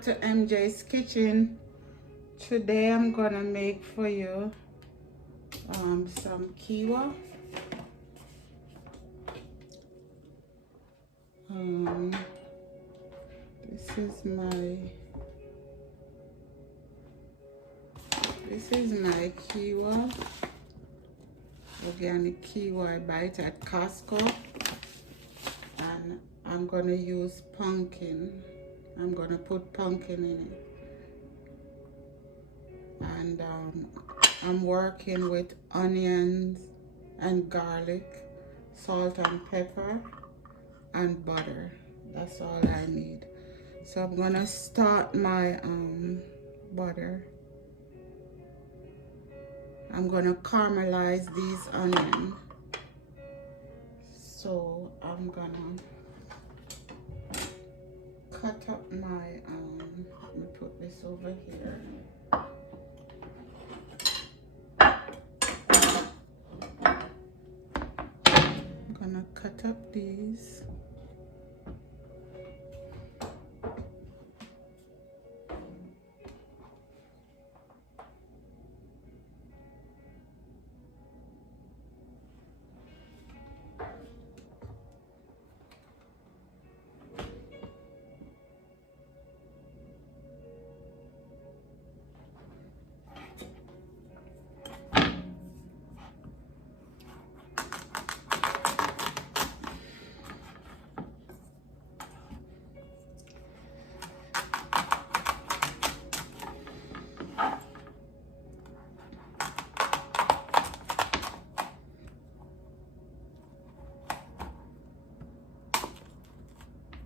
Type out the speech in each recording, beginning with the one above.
back to MJ's kitchen. Today I'm gonna make for you some quinoa. This is my quinoa, organic quinoa. I buy it at Costco, and I'm gonna use pumpkin. I'm gonna put pumpkin in it, and I'm working with onions and garlic, salt and pepper, and butter. That's all I need. So I'm gonna start my butter. I'm gonna caramelize these onions. So I'm gonna cut up my let me put this over here. I'm gonna cut up these.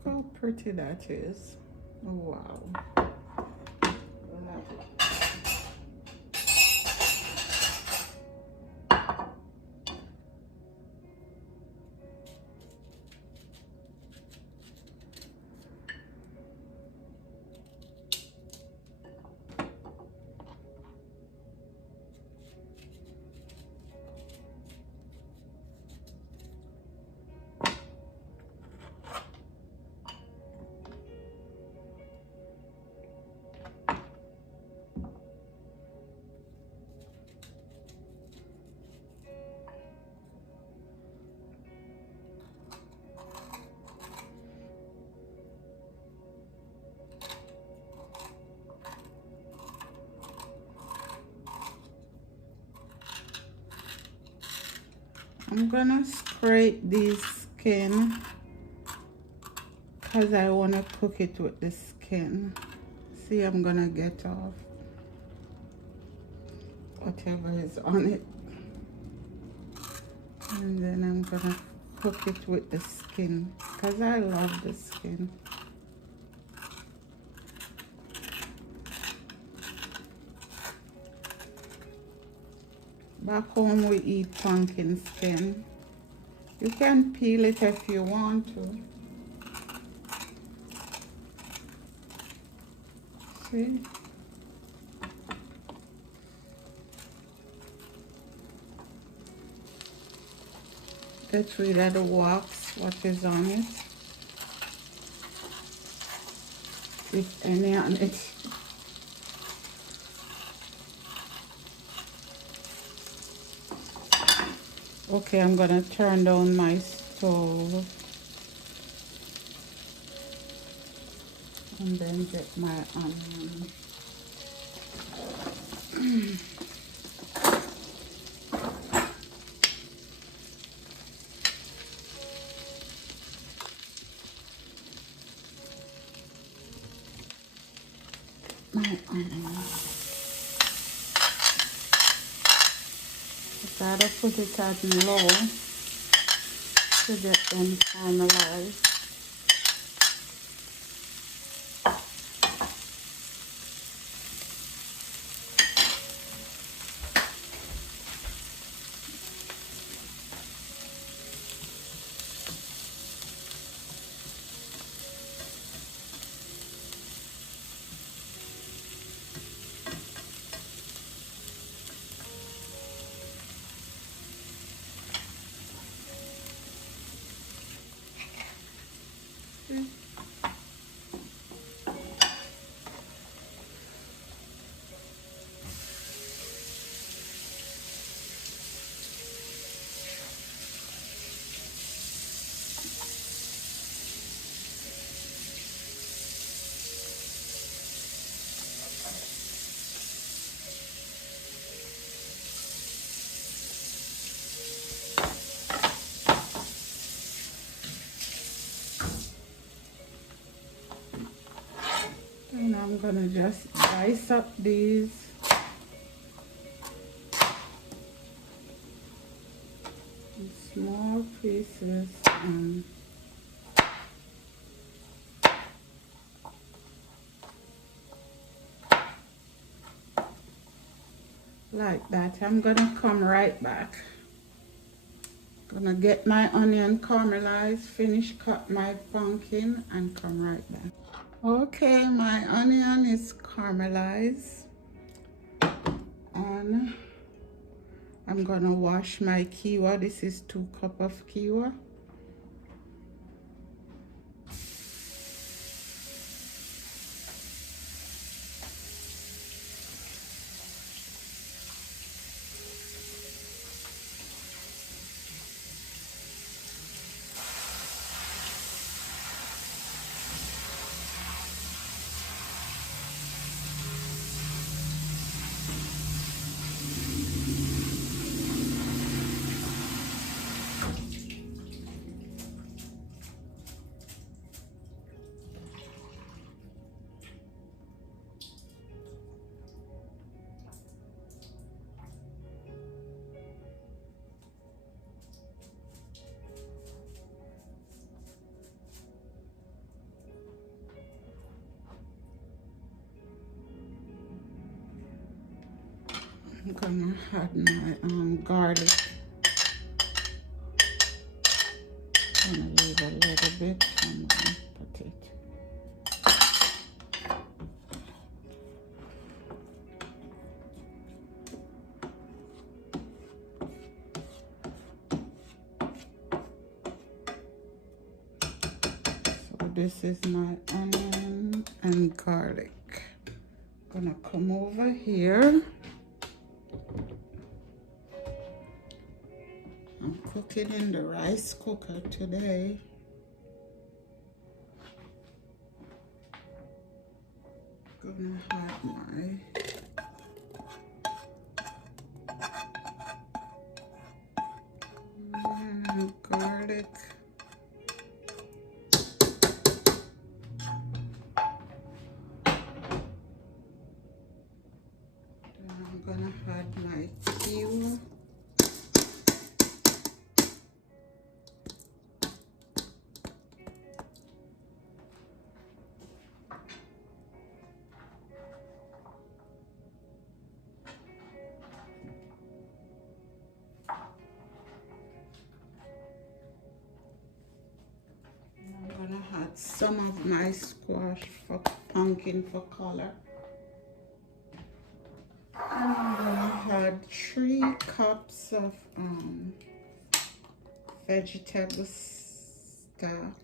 How pretty that is. Wow. Love it. I'm gonna scrape this skin because I want to cook it with the skin. See, I'm gonna get off whatever is on it, and then I'm gonna cook it with the skin because I love the skin. Back home we eat pumpkin skin. You can peel it if you want to. See? Get rid of the wax, what is on it, if any on it. Okay, I'm gonna turn down my stove and then get my onion. My onion. I gotta put it at low to get them caramelized. gonna just dice up these. In small pieces. Like that. I'm gonna come right back. Gonna get my onion caramelized, finish cut my pumpkin, and come right back. Okay, my onion is caramelized, and I'm gonna wash my quinoa. This is 2 cups of quinoa. I'm gonna add my garlic. I'm gonna leave a little bit. I'm gonna put it. So this is my onion and garlic. Gonna come over here. I'm cooking in the rice cooker today. Gonna have my garlic. Then I'm gonna add my quinoa. Add some of my squash for pumpkin for color. And I'm gonna add 3 cups of vegetable stock.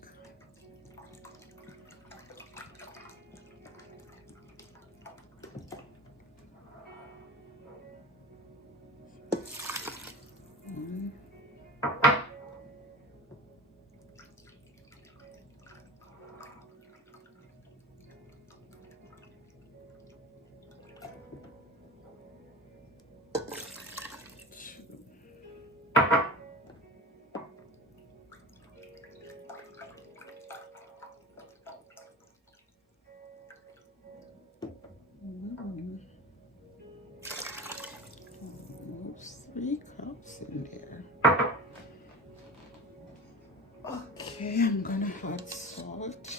Oops, 3 cups in there. Okay, I'm gonna add salt.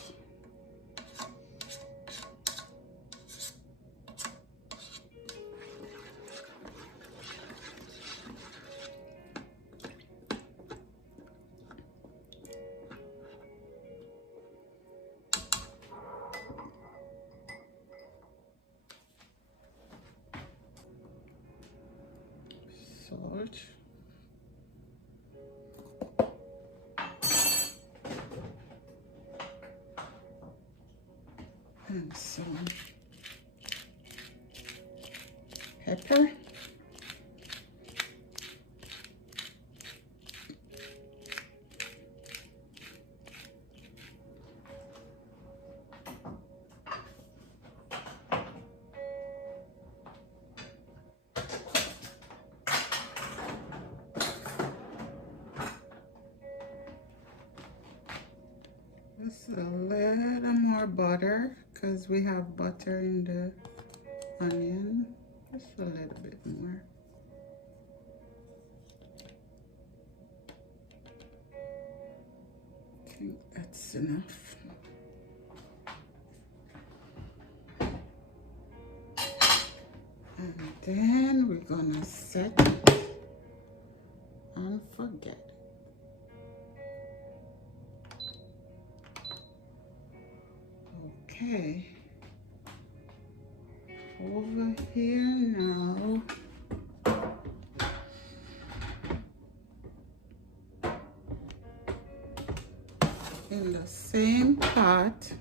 Salt. And some pepper. Just a little more butter, because we have butter in the onion. Just a little bit more. I think that's enough. And then we're gonna set it and forget it. Okay. Over here now. In the same pot,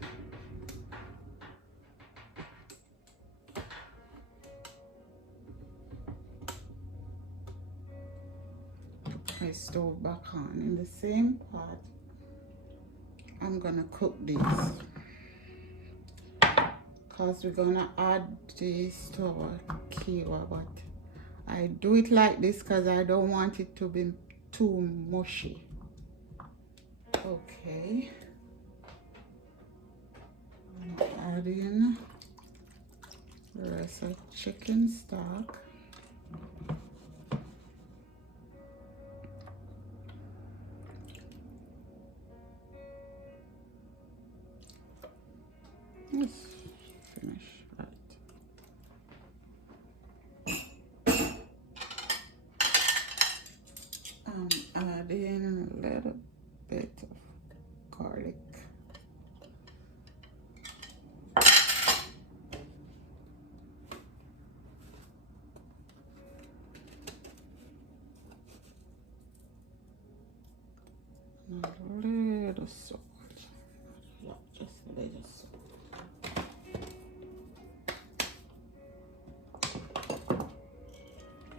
my stove back on. In the same pot, I'm gonna cook these because we're gonna add this to our quinoa, but I do it like this because I don't want it to be too mushy. Okay, I'm adding the rest of chicken stock. Let's finish right. I'm adding a little bit of garlic. And a little salt. Yeah, just a little salt.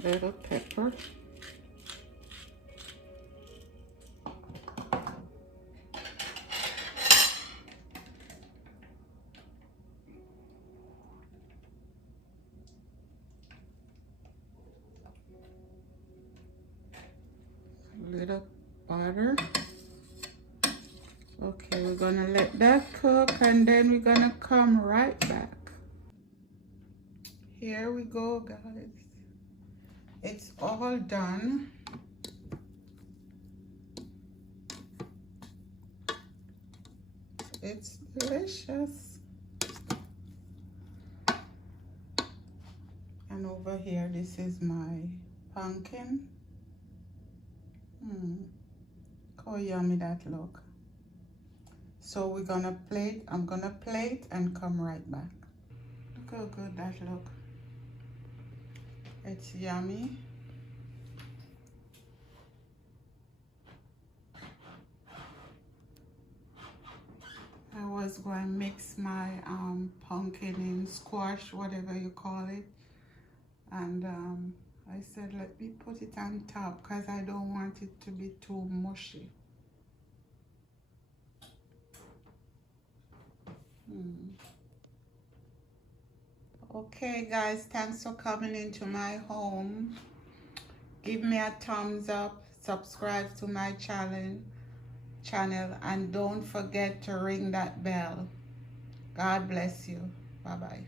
Little pepper. Little butter. Okay, we're gonna let that cook and then we're gonna come right back. Here we go, guys. It's all done. It's delicious. And over here, this is my pumpkin. How yummy that look. So we're gonna plate. I'm gonna plate and come right back. Look how good that look. It's yummy. I was going to mix my pumpkin in squash, whatever you call it, and I said let me put it on top because I don't want it to be too mushy. Okay guys, thanks for coming into my home. Give me a thumbs up, subscribe to my channel, and don't forget to ring that bell. God bless you. Bye bye.